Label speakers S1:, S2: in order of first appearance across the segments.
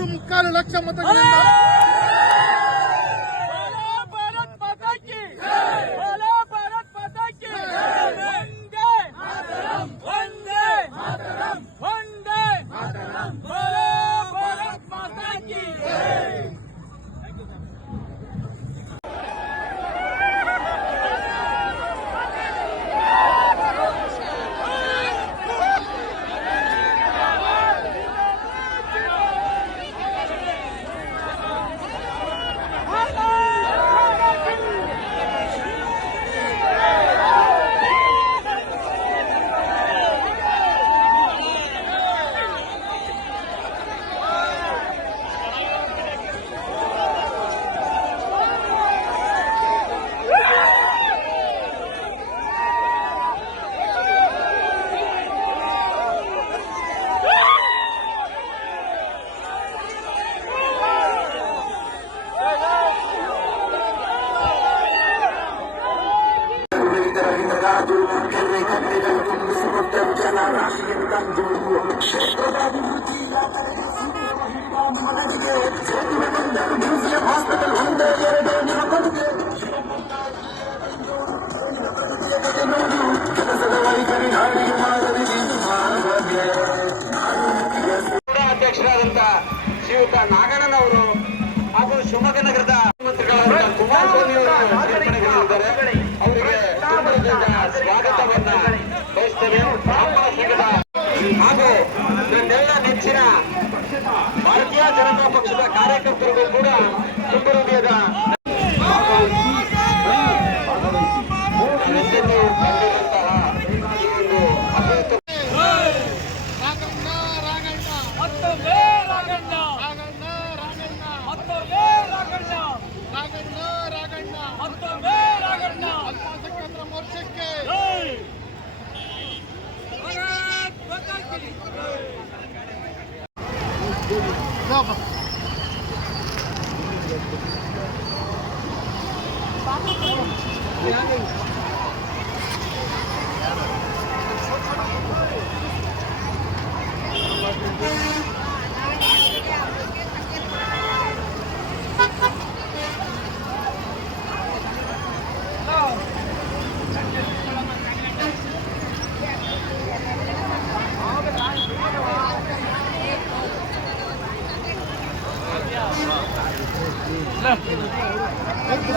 S1: ಎರಡು ಮುಕ್ಕಾಲು ಲಕ್ಷ ಮತಗಳಿಂದ ಹಾಗೂ ನನ್ನೆಲ್ಲ ನೆಚ್ಚಿನ ಭಾರತೀಯ ಜನತಾ ಪಕ್ಷದ ಕಾರ್ಯಕರ್ತರಿಗೂ ಕೂಡ ತುಂಬ ಹೃದಯದ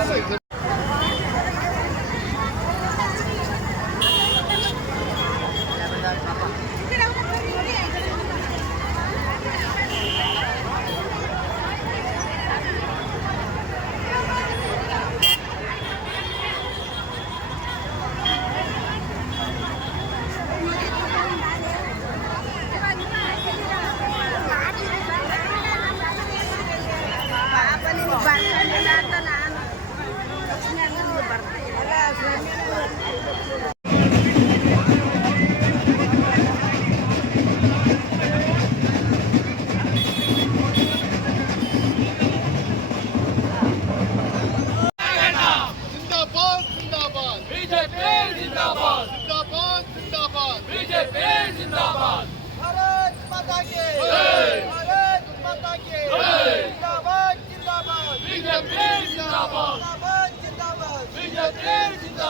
S1: Look.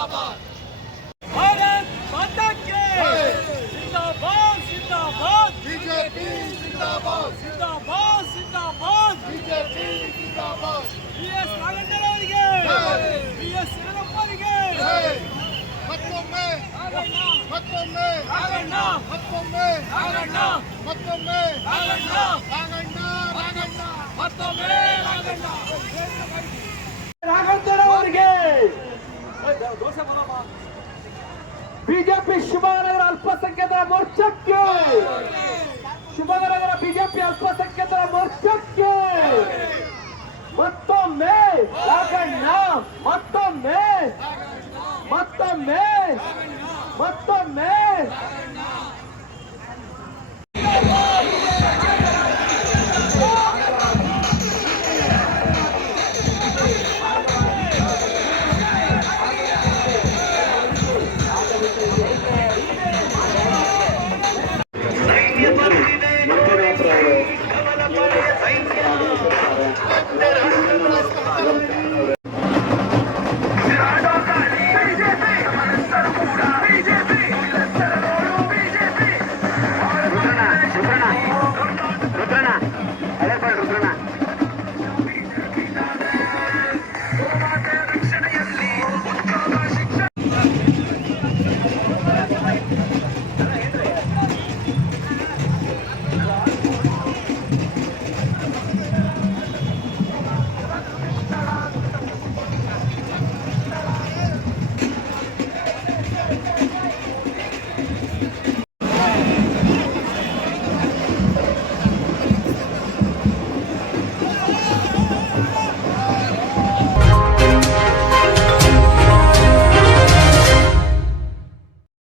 S1: भारत माता के ಜಿಂದಾಬಾದ್ जिंदाबाद बीजेपी ಜಿಂದಾಬಾದ್. ಜಿಂದಾಬಾದ್ जिंदाबाद बीजेपी जिंदाबाद बीएस नागेंद्र ಅವರಿಗೆ. बीएस ಯಡಿಯೂರಪ್ಪ ಅವರಿಗೆ. ಮತ್ತೊಮ್ಮೆ. ಆಗಣ್ಣ ಮತ್ತೊಮ್ಮೆ. ಆಗಣ್ಣ ಮತ್ತೊಮ್ಮೆ. ಆಗಣ್ಣ ಮತ್ತೊಮ್ಮೆ. ಆಗಣ್ಣ ಆಗಣ್ಣ ಆಗಣ್ಣ ಮತ್ತೊಮ್ಮೆ ಆಗಣ್ಣ ಬಿಜೆಪಿ ಶುಭನಗರ ಅಲ್ಪಸಂಖ್ಯಾತರ ಮೋರ್ಚಾಕ್ಕೆ! ಶುಭನಗರ ಬಿಜೆಪಿ ಅಲ್ಪಸಂಖ್ಯಾತರ ಮೋರ್ಚಾಕ್ಕೆ! ಮತ್ತೊಮ್ಮೆ ಮತ್ತೊಮ್ಮೆ ಮತ್ತೊಮ್ಮೆ ಮತ್ತೊಮ್ಮೆ